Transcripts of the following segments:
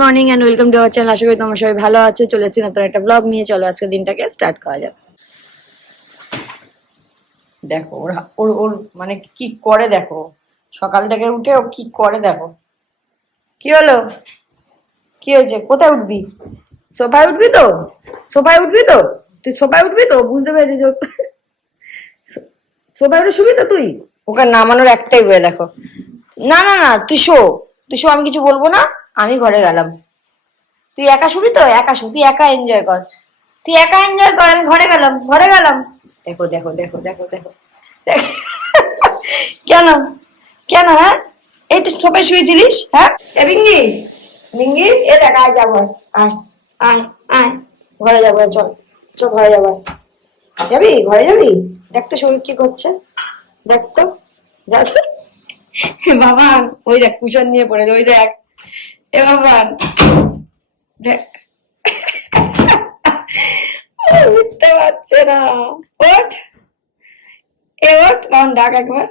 Morning and welcome to our channel. আশা করি তোমরা সবাই ভালো আছো। চলে এসেছি নতুন একটা ব্লগ নিয়ে। চলো আজকে দিনটাকে স্টার্ট করা যাক। দেখো ওর ওর ওর মানে কি করে দেখো, সকাল থেকে উঠে ও কি করে দেখো। কি হলো, কি হয়েছে, কোথায় উঠবি? সোফায় উঠবি তো, সোফায় উঠবি তো, তুই সোফায় উঠবি তো, বুঝতে পেরেছি যে সোফায় উঠে শুবি তো তুই। ওকে নামানোর একটাই ওয়ে দেখো। না না না, তুই শো, তুই শো, আমি কিছু বলবো না, আমি ঘরে গেলাম। তুই একা শুবি তো, একা শু, তুই একা এনজয় কর, তুই একা এনজয় কর, আমি ঘরে গেলাম, ঘরে গেলাম। দেখো দেখো দেখো দেখো দেখো কেন, কেন হ্যাঁ, এই তো সবাই শুয়েছিলিস হ্যাঁ। এ বিঙ্গি, বিঙ্গি এ দেখ, আয় যাবো, আয় আয় আয়, ঘরে যাবো, চল চল ঘরে যাবো। যাবি ঘরে যাবি? দেখতো শরীর কি করছে, দেখতো, যা তো। বাবা ওই দেখ কুশন নিয়ে পড়েছে, ওই দেখ, এ বাবা দেখ, উঠতে পারছে না। ওঠ, এ ওঠ, বাবা ডাক একবার।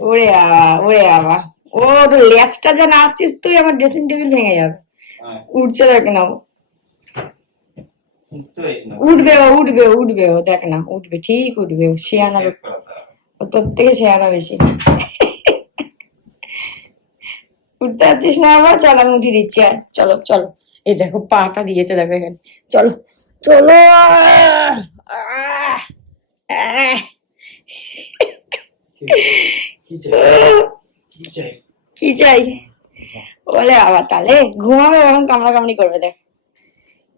ওরে ওরে বাবা, ওর লেজটা যা নাচছিস তুই, আমার ড্রেসিং টেবিল ভেঙে যাবে। উঠছে দেখ না, উঠবে ও, উঠবে ও, উঠবে ও, দেখ না উঠবে, ঠিক উঠবে ও, শিয়ানা, ও তোর থেকে শিয়ানা বেশি। উঠতে পারছিস না বাবা, চল আমি উঠিয়ে দিচ্ছি, আর চলো চলো। এই দেখো পাটা দিয়েছে দেখো এখানে, চলো চলো। কি চাই বলে আবার, তাহলে ঘুমাবে এবং কামড়া কামড়ি করবে, দেখ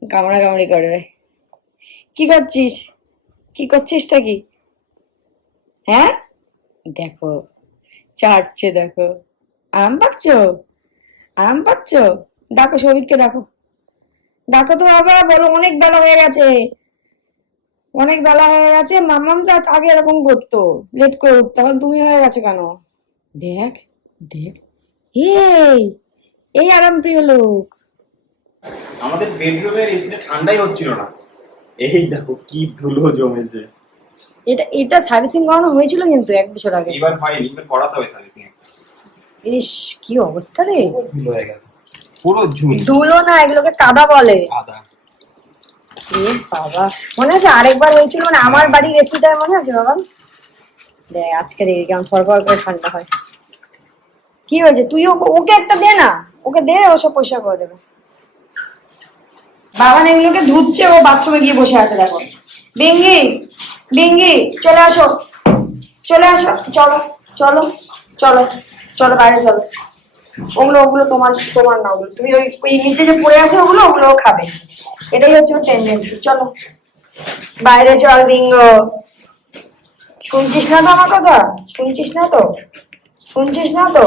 কামড়া কামড়ি করবে। কি করছিস, কি করছিসটা কি হ্যাঁ? দেখো চাটছে দেখো, আরাম পাচ্ছ, আরাম পাচ্ছ। ডাকো শরীরকে, ডাকো, ডাকো তো বাবা, বলো অনেক বেলা হয়ে গেছে, অনেক বেলা হয়ে গেছে। মামাম তো আগে এরকম করতো, লেট করে উঠতো, তখন তুমি হয়ে গেছো কেন? দেখ দেখ, এই এই আরাম প্রিয় লোক। আমাদের বেডরুমের এসিটা ঠান্ডাই হচ্ছিল না। এই দেখো কি ধুলো জমেছে। এটা এটা সার্ভিসিং করানো হয়েছিল কিন্তু এক বছর আগে। এবার হয়নি, এবার করাতে হবে সার্ভিসিং। ইস কি অবস্থা রে, ধুলো হয়ে গেছে, পুরো ঝুল। ধুলো না, এগুলোকে কাদা বলে। আদা এ বাবা, মনে আছে আরেকবার হয়েছিল, মানে আমার বাড়ির এসিটা মনে আছে বাবা? দেখ আজকে দেখি কেমন ফরফর করে ঠান্ডা হয়। কি হয়েছে, তুই ওকে একটা দে না, ওকে দে, ও সব পরিষ্কার করে দেবে। বাবান এগুলোকে ধুচ্ছে, ও বাথরুমে গিয়ে বসে আছে দেখো। বিঙ্গি, বিঙ্গি চলে আসো, চলে আসো, চলো চলো চলো, চলো বাইরে চলো। ওগুলো ওগুলো তোমার তোমার না, ওগুলো তুমি ওই ওই নিচে যে পড়ে আছে ওগুলো, ওগুলো খাবে, এটাই হচ্ছে ওর টেন্ডেন্সি। চলো বাইরে চল বিঙ্গো। শুনছিস না তো আমার কথা, শুনছিস না তো, শুনছিস না তো,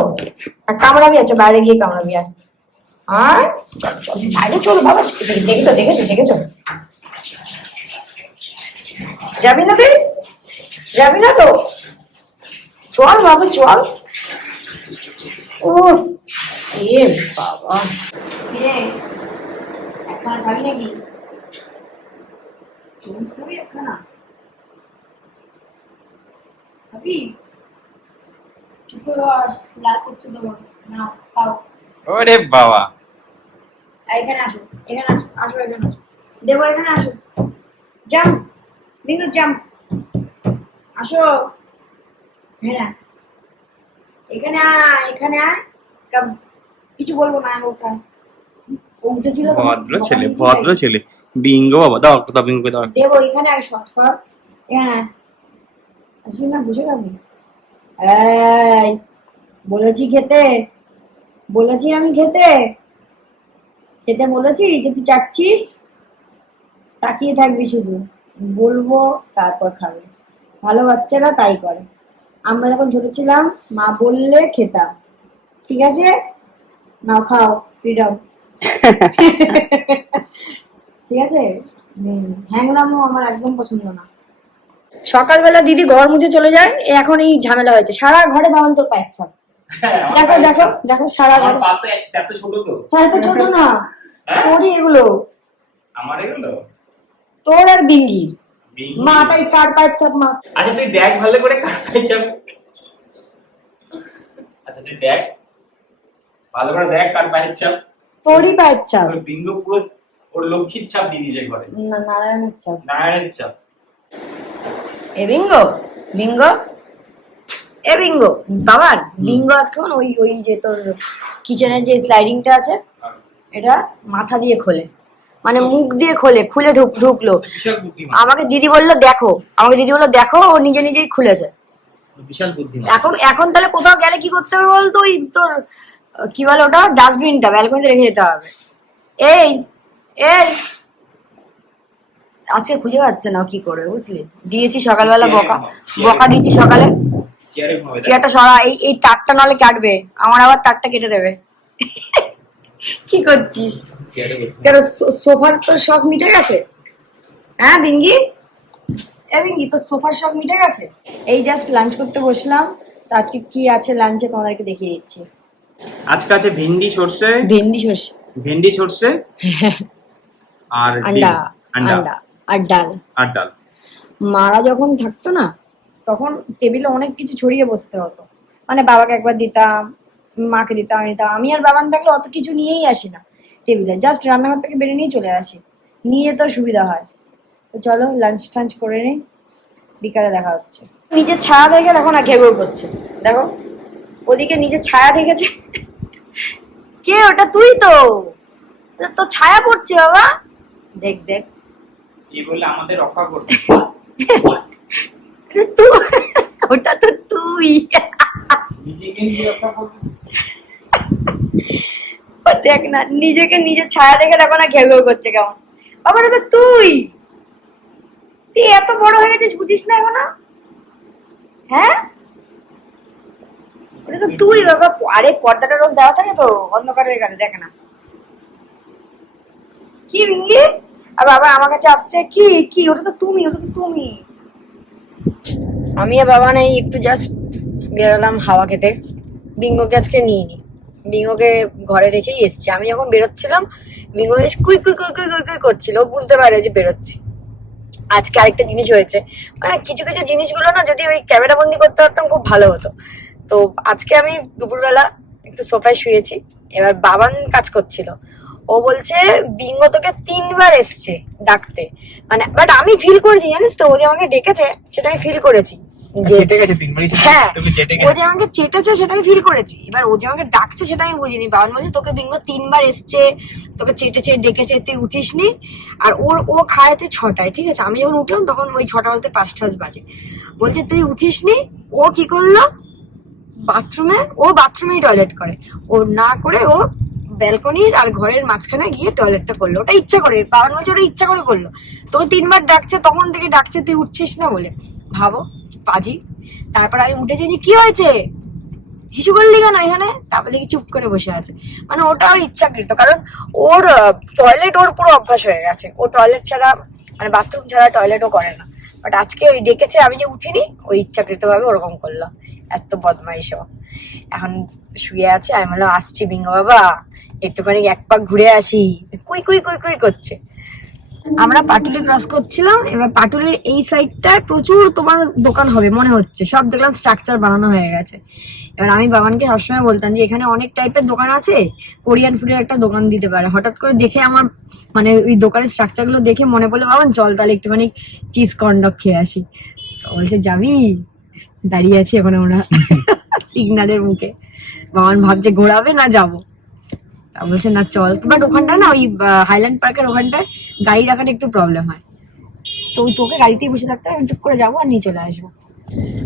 আর কামড়াবি, আছে বাইরে গিয়ে কামড়াবি। আর চল চল বাইরে চলো বাবা, দেখেছো দেখেছো দেখেছো, যাবি না তুই, যাবি না তো, চল বাবা চল। উফ এ বাবা, কিরে একখানা খাবি নাকি? চুমস খাবি একখানা, খাবি? চুপ করে লাল করছে তো, না খাও। ওরে বাবা, এখানে আসো, এখানে আসো, আসো এখানে আসো, দেবো এখানে আসো, জাম বিঙ্গু জাম, আসো, হ্যাঁ এখানে আয়, এখানে আয়, কিছু বলবো না, ওটা ও উঠেছিল তো, ভদ্র ছেলে, ভদ্র ছেলে। বিঙ্গো বাবা, দাও একটু, দাও বিঙ্গো দাও। দেবো এখানে আয়, সর সর, এখানে আয়, আসি না, বুঝে পাবি। এই বলেছি খেতে, বলেছি আমি খেতে, খেতে বলেছি যে তুই চাচ্ছিস, তাকিয়ে থাকবি শুধু, বলবো তারপর খাবে। ভালো বাচ্চারা তাই করে, আমরা যখন ছোট ছিলাম মা বললে খেতাম, ঠিক আছে, নাও খাও, ফ্রিডম। ঠিক আছে, হ্যাংলামও আমার একদম পছন্দ না। সকালবেলা দিদি ঘর মুছে চলে যায়, এখন এই ঝামেলা হয়েছে, সারা ঘরে বাবান তোর পায়ের ছাপ। দেখো দেখো দেখো, সারা ঘরে। এত ছোট তো? হ্যাঁ এত ছোট না, তোরই এগুলো, আমার এগুলো তোর আর বিঙ্গি মা, তাই কার পায়ের ছাপ মা। আচ্ছা তুই দেখ ভালো করে কার পায়ে চাপ। আচ্ছা তুই দেখ, ভালো করে দেখ কার পায়ের ছাপ। তোরই পায়ের চাপ। ওর বিঙ্গ পুরো ওর লক্ষ্মীর ছাপ দিয়ে দিয়েছে ঘরে। না, নারায়ণের চাপ। নারায়ণের ছাপ। এ বিঙ্গ, বিঙ্গ, এ বিঙ্গ, বাবার বিঙ্গ আজকে ওই ওই যে তোর কিচেনের যে স্লাইডিংটা আছে এটা মাথা দিয়ে খোলে, মানে মুখ দিয়ে খোলে, খুলে ঢুকলো। বিশাল বুদ্ধিমান। আমাকে দিদি বললো দেখো, ও নিজে নিজেই খুলেছে। বিশাল বুদ্ধিমান। এখন তাহলে কোথাও গেলে কি করতে হবে বলতো, ওই তোর কি বলে ওটা, ডাস্টবিনটা ব্যালকনিতে রেখে যেতে হবে। এই এই আজকে খুঁজে পাচ্ছে না কি করে, বুঝলি? দিয়েছি সকালবেলা বকা দিয়েছি সকালে। চেয়ারটা সরা, এই তারটা নাহলে কাটবে, আমার আবার তারটা কেটে দেবে। কি করছিস? কেন সোফার তোর শখ মিটে গেছে? হ্যাঁ বিঙ্গি, এ বিঙ্গি তোর সোফার শখ মিটে গেছে? এই জাস্ট লাঞ্চ করতে বসলাম, তো আজকে কি আছে লাঞ্চে তোমাদেরকে দেখিয়ে দিচ্ছি। আজকে আছে ভেন্ডি সরষে আর আন্ডা আর ডাল। মারা যখন থাকতো না তখন টেবিলে অনেক কিছু ছড়িয়ে বসতে হতো, মানে বাবাকে একবার দিতাম, মাকে দিতাম, আমি আর বাবান থাকলে অত কিছু নিয়েই আসি না টেবিলে, জাস্ট রান্নাঘর থেকে বেরিয়ে নিয়ে চলে আসি, নিয়ে তো সুবিধা হয়। তো চলো লাঞ্চ টাঞ্চ করে নিই, বিকালে দেখা হচ্ছে। নিজের ছায়া দেখে দেখো না ঘেউ করছে, দেখো ওদিকে নিজের ছায়া দেখেছে। কে ওটা? তুই তো, তোর ছায়া পড়ছে বাবা, দেখ দেখ। এই বলে আমাদের রক্ষা করবে। ওটা তো তুই। নিজেকে নিজে রক্ষা করবে। দেখ না, নিজেকে নিজের ছায়া দেখে দেখো না ঘেউ করছে কেমন। বাবা ওটা তো তুই এত বড় হয়ে গেছিস, বুঝিস না এখনো? হ্যাঁ ওটা তো তুই বাবা। আরে পর্দাটা রোজ দেওয়া থাকে তো, অন্ধকার হয়ে গেছে, দেখ না। কি বিঙ্গি? আর বাবা আমার কাছে আসছে, কি কি ওটা তো তুমি। আমি আর বাবা নেই, একটু জাস্ট বেরোলাম হাওয়া খেতে। বিঙ্গোকে আজকে নিইনি, বিঙ্গোকে ঘরে রেখেই এসছি। আমি যখন বেরোচ্ছিলাম বিঙ্গো কুই কুই কুই কুই কুই কুই করছিল, বুঝতে পারে যে বেরোচ্ছি। আজকে আরেকটা জিনিস হয়েছে, মানে কিছু কিছু জিনিসগুলো না যদি ওই ক্যামেরা বন্দি করতে পারতাম খুব ভালো হতো। তো আজকে আমি দুপুরবেলা একটু সোফায় শুয়েছি, এবার বাবান কাজ করছিল, ও বলছে বিঙ্গো তোকে 3 বার এসছে ডাকতে, মানে বাট আমি ফিল করেছি জানিস তো, ও যে আমাকে ডেকেছে সেটা আমি ফিল করেছি, যে হ্যাঁ ও যে আমাকে চেটেছে সেটা আমি ফিল করেছি। এবার ও যে আমাকে ডাকছে সেটা আমি বুঝিনি। বাবান বলছে তোকে বিঙ্গো 3 বার এসছে, তোকে চেটেছে ডেকেছে, তুই উঠিসনি। আর ও খায় তুই 6টায়, ঠিক আছে? আমি যখন উঠলাম তখন ওই 6টা বাজতে 5 বাজে। বলছে তুই উঠিসনি। ও কি করলো, বাথরুমেই টয়লেট করে, ও না করে ও ব্যালকনির আর ঘরের মাঝখানে গিয়ে টয়লেটটা করলো। ওটা ইচ্ছা করে, বাবার বলছে ওটা ইচ্ছা করে করলো। তোকে 3 বার ডাকছে, তখন থেকে ডাকছে তুই উঠছিস না বলে, ভাবো পাজি। তারপর আমি উঠেছি, যে কি হয়েছে, হিসু করলি কেন এখানে? তারপর দেখি চুপ করে বসে আছে, মানে ওটা ওর ইচ্ছাকৃত, কারণ ওর টয়লেট ওর পুরো অভ্যাস হয়ে গেছে, ও টয়লেট ছাড়া মানে বাথরুম ছাড়া টয়লেটও করে না। বাট আজকে ওই ডেকেছে, আমি যে উঠিনি, ওই ইচ্ছাকৃত ভাবে ওরকম করলো। এত বদমাইশ ও। এখন শুয়ে আছে, আমি বললাম আসছি বিঙ্গো বাবা, একটুখানি 1 পাক ঘুরে আসি। কুই কুই কুই কুই করছে। আমরা পাটুলি ক্রস করছিলাম, এবার পাটুলির এই সাইডটায় প্রচুর তোমার দোকান হবে মনে হচ্ছে, সব দেখলাম স্ট্রাকচার বানানো হয়ে গেছে। এবার আমি বাবানকে সবসময় বলতাম যে এখানে অনেক টাইপের দোকান আছে, কোরিয়ান ফুডের একটা দোকান দিতে পারে। হঠাৎ করে দেখে আমার মানে ওই দোকানের স্ট্রাকচার গুলো দেখে মনে পড়লো, বাবান চল তাহলে একটুখানি চিজ কর্নডগ খেয়ে আসি। তো বলছে যাবি? দাঁড়িয়ে আছি এখন আমরা সিগন্যালের মুখে, বাবান ভাবছে ঘোরাবে না যাবো, তা বলছে না চল। বাট ওখানটায় না ওই হাইল্যান্ড পার্কের ওখানটায় গাড়ি রাখাটা একটু প্রবলেম হয়, তো ওই তোকে গাড়িতেই বসে থাকতে হবে, টুক করে যাবো আর নিয়ে চলে আসবো।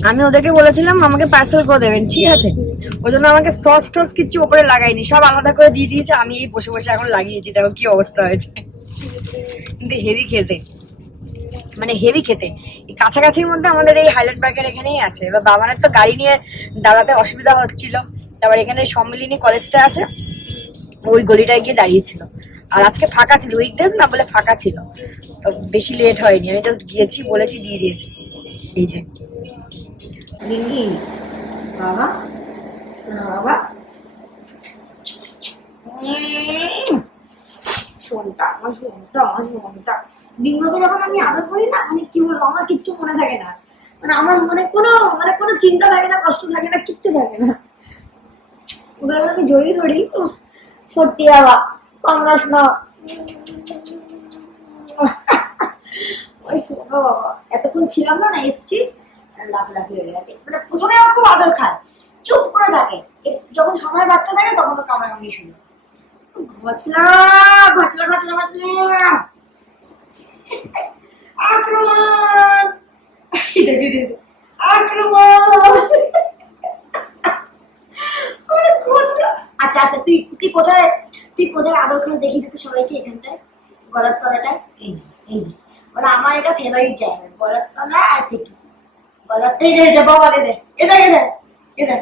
আমি ওদেরকে বলেছিলাম আমাকে পার্সেল করে দেবেন, ঠিক আছে? ওই জন্য আমাকে সস টস কিছু ওপরে লাগাইনি, সব আলাদা করে দিয়ে দিয়েছে। আমি এই বসে বসে এখন লাগিয়েছি, দেখো কি অবস্থা হয়েছে। কিন্তু হেভি খেতে, মানে হেভি খেতে। এই কাছাকাছির মধ্যে আমাদের এই হাইল্যান্ড পার্কের এখানেই আছে। এবার বাবানের তো গাড়ি নিয়ে দাঁড়াতে অসুবিধা হচ্ছিল, তারপর এখানে সম্মিলিনী কলেজটা আছে, ওই গলিটায় গিয়ে দাঁড়িয়েছিল। আর আজকে ফাঁকা ছিল, উইকডেজ না বলে ফাঁকা ছিল, তো বেশি লেট হয়নি। আমি জাস্ট গিয়েছি, বলেছি, দিয়ে দিয়েছি। এই যে বিঙ্গি বাবা, শোনা বাবা, শোনতা। বিঙ্গকে যখন আমি আদর করি না, মানে কি বলবো, আমার কিচ্ছু মনে থাকে না, মানে আমার মনে কোনো চিন্তা থাকে না, কষ্ট থাকে না, কিচ্ছু থাকে না। ওগুলোকে জড়িয়ে ধরি। উফ, সত্যি বাবা কামড়াস না। ওই শোনো বাবা, এতক্ষণ ছিলাম না, না এসছি, লাফলাফি হয়ে গেছে। মানে প্রথমে আমার খুব আদর খায়, চুপ করে থাকে, যখন সময় বাড়তে থাকে তখন তো কামড়াকামড়ি শুরু। ঘটনা ঘটনা ঘটনা ঘটনা আক্রমণ, আক্রমণ। আচ্ছা আচ্ছা, তুই তুই কোথায় তুই কোথায় আদর খাস দেখি দিতে সবাইকে, এখানটায় গলার তলাটায়। এই যে এই যে, বলে আমার এটা ফেভারিট জায়গা, গলার তলা আর পেটু। গলার এই দে বাবা, দে এটা এটা এটা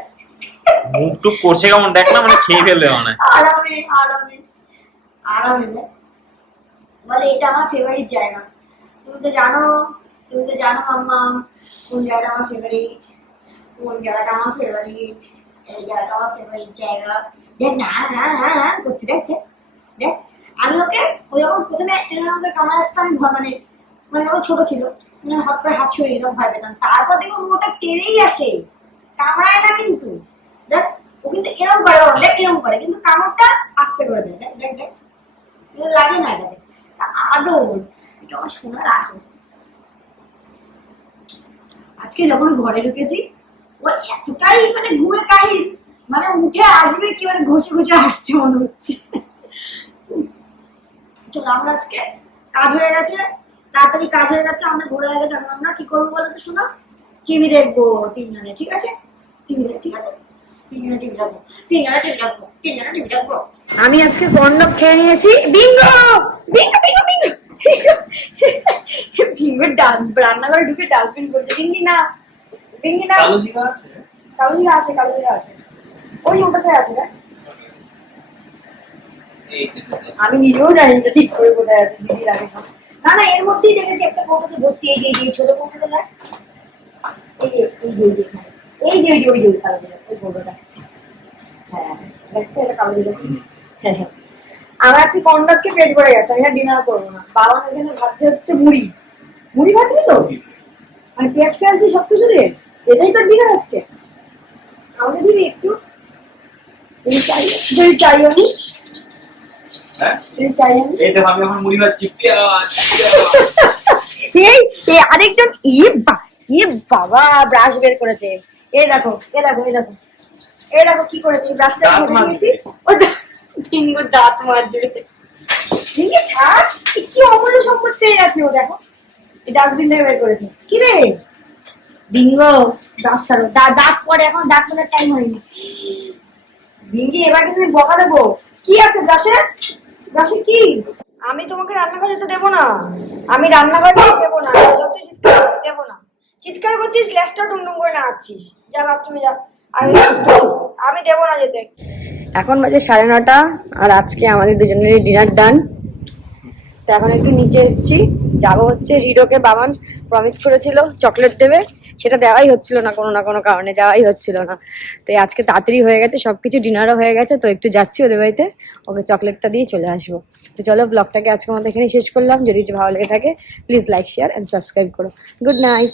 মুখ টুক করছে কেমন দেখ না, মানে খেয়ে ফেলবে মানে। আরামে আরামে আরামে দে, বলে এটা আমার ফেভারিট জায়গা। তুমি তো জানো মাম্মাম কোন জায়গাটা আমার ফেভারিট, কোন জায়গাটা আমার ফেভারিট। এই জায়গাটা আমার ফেভারিট জায়গা। দেখ না না না না করছি, দেখ দেখ দেখ। আমি ওকে, ওই যখন প্রথমে এরকম করে কামড়ে আসতাম, আমি মানে মানে যখন ছোট ছিল, মানে হট করে হাত ছড়িয়ে দিতাম, ভয় পেতাম। তারপর দেখুন ওটা টেনেই আসে, কামড়ায় না কিন্তু। দেখ ও কিন্তু এরকম করে, দেখ এরকম করে, কিন্তু কামড়টা আস্তে করে দেয়। দেখ দেখ দেখ, লাগে না এটাতে আদর। এটা আমার শোনার আদর। আজকে যখন ঘরে ঢুকেছি, ও এতটাই মানে ঘুমে কাহিল, মানে উঠে আসবে কি, মানে ঘষে ঘষে আসছে মনে হচ্ছে। চলো আমরা আজকে, কাজ হয়ে গেছে, তাড়াতাড়ি কাজ হয়ে গেছে, আমাদের ঘুরে হয়ে গেছে। এখন আমরা কি করবো বলো তো, শোনো, টিভি দেখবো তিনজনে, ঠিক আছে? টিভি দেখ, ঠিক আছে, তিনজনে টিভি দেখবো, তিনজনে টিভি দেখবো, তিনজনে টিভি দেখবো। আমি আজকে কর্নডক খেয়ে নিয়েছি। Bingo Bingo Bingo Bingo Bingo রান্নাঘরে ঢুকে ডাস্টবিন করছে। বিঙ্গি না, বিঙ্গি না, কালো জিরা আছে, কালো জিরা আছে, কালো জিরা আছে, ওই ওটাতে আছে না। আমি নিজেও জানি না ঠিক করে কোথায় আছে, দিদি লাগে সব। না না, এর মধ্যেই দেখেছি একটা কৌটোতে ভর্তি। এই যে ছোট কৌটোটা দেখ, এই যে এই যে এই যে এই যে ওই যে কালো জিরা, ওই কৌটোটা। হ্যাঁ দেখতে, এটা কালো জিরা। হ্যাঁ হ্যাঁ, আমার আজকে কর্নডককে পেট ভরে গেছে, আমি আর ডিনার করবো না। বাবা এখানে ভাবছে হচ্ছে মুড়ি, মুড়ি ভাজবি তো, মানে পেঁয়াজ পেঁয়াজ দিয়ে সবকিছু দিয়ে, এটাই তোর ডিনার আজকে। আমাকে দিবি একটু, চাই চাই আমি, চাই আমি। এই দেখো আমি এখন মুড়ি ভাজছি। এই আরেকজন, বাবা ব্রাশ বের করেছে। এই দেখো এই দেখো এই দেখো এই দেখো কি করেছে, এই ব্রাশটা ধরে দিয়েছি, ওটা ডিঙ্গুর দাঁত মাজবে। ডিঙ্গি ছাড়, কি অমূল্য সম্পদ পেয়ে গেছে ও, দেখো এই ডাস্টবিন থেকে বের করেছে। কি রে ডিঙ্গো, দাঁত ছাড়ো, দাঁত পরে, এখন দাঁত পড়ার টাইম হয়নি। ডিঙ্গি এবার কিন্তু বকা দেবো। কি আছে ব্রাশে, ব্রাশে কি? আমি তোমাকে রান্নাঘরে যেতে দেবো না, আমি রান্নাঘরে দেবো না, যতই চিৎকার দেবো না। চিৎকার করছিস, লেজটা টুমটুম করে নাড়াচ্ছিস, যা বাথরুমে যা। আমি দেবো না যেতে। এখন বাজে 9:30, আর আজকে আমাদের দুজনেরই ডিনার ডান। তো এখন একটু নিচে এসেছি, যাবো হচ্ছে রিডোকে। বাবান প্রমিস করেছিল চকলেট দেবে, সেটা দেওয়াই হচ্ছিল না, কোনো না কোনো কারণে যাওয়াই হচ্ছিল না। তো আজকে তাড়াতাড়ি হয়ে গেছে সবকিছু, ডিনারও হয়ে গেছে, তো একটু যাচ্ছি ওদের বাড়িতে, ওকে চকলেটটা দিয়ে চলে আসবো। তো চলো, ব্লগটাকে আজকে আমাদের এখানে শেষ করলাম। যদি ভালো লেগে থাকে please like, share and subscribe করো। Good night.